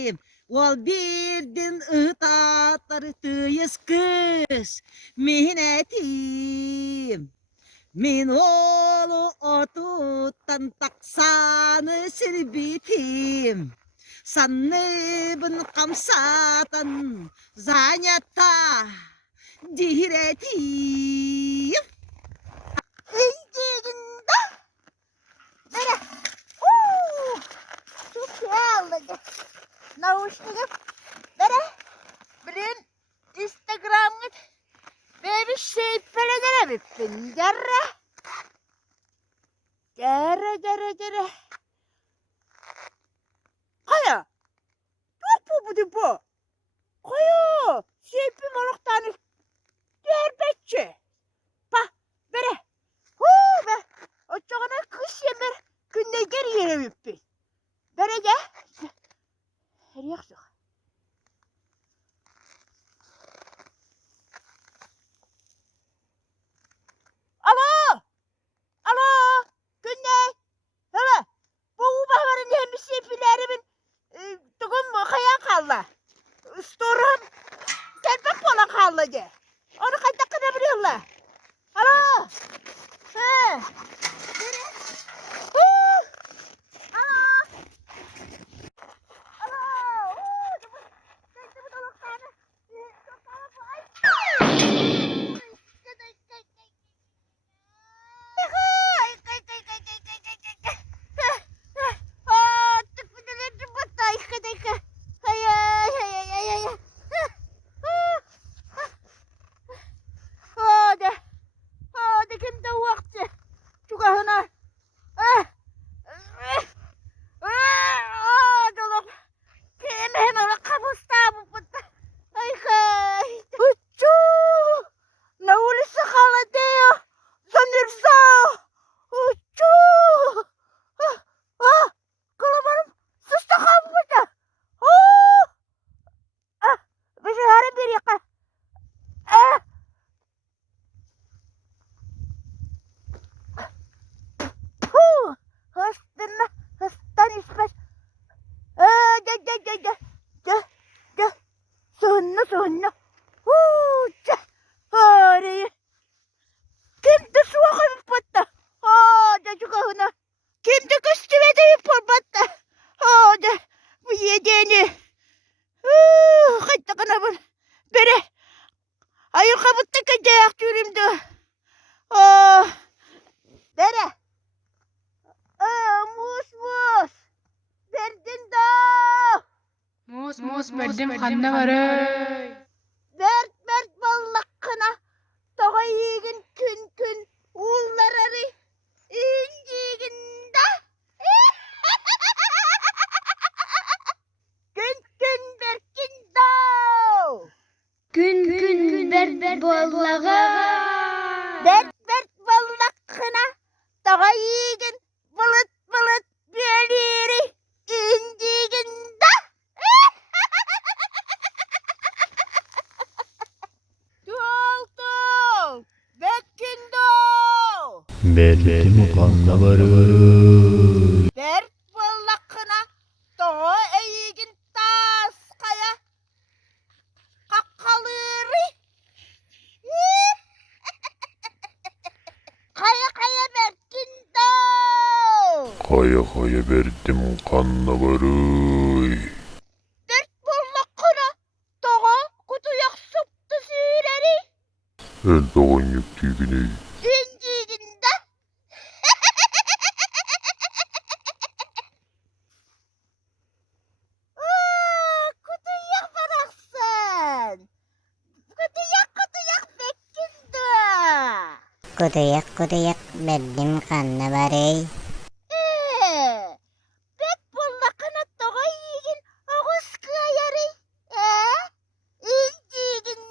etim. Ol birdin ıhtatları tıyız kız mihnetim. Min oğlu otutan taksanı sirbitim. Sanıbın kamsatan zanyata diretim. İnciginde böyle çok iyi oldu. Nauşluğum böyle bilin Instagram'da böyle bir şey falan yapayım. Gere. Kaya. Yok bu. Kaya. Şeypi balıktanı derbetçi. Bak böyle. Be. O çoğuna kış yemer. Günde geri yere yapayım. Böyle gel. Her yakışık. Alo. Günde. Hele. Bu baharın hemisi yapilerimin tugum kaya kaldı. Storum. Telbek bola kaldı de. Onu kaçta kırabiliyorlar. Alo. He. Sonno. Kimde suya koyup battı? Çocuk ahına. Kimde üstüme de bir porbattı? Bu yediğini. Kaçta kanabın. Bere. Hayır kabutta kaçayak yürümdü. Bere. Mus. Verdin da. Mus verdim kanna varıy. Mert vallakkına. Toğa yiğin gün uğullararı. İnciginde. Gün berkin dav. Gün ver bollağa. Mert vallakkına. Toğa yiğin bulut beliri. İnciginde. Tuğ. Berkin dav. Verdim kanla varı. Mert vallakkına. Toğa yiğin taskaya. Kakkalırı. Kaya berkin dav. Kaya verdim kanla varı. Dert bollakına dağa kutuyak sıptı süreri. El doğan yüktüğünü. İnciginde. Kutuyak bıraksın. Kutuyak bekkindi. Kuduyak verdim kanla varıy. Bet bollakına dağa yiyin ağız kıyarı. İnciginde.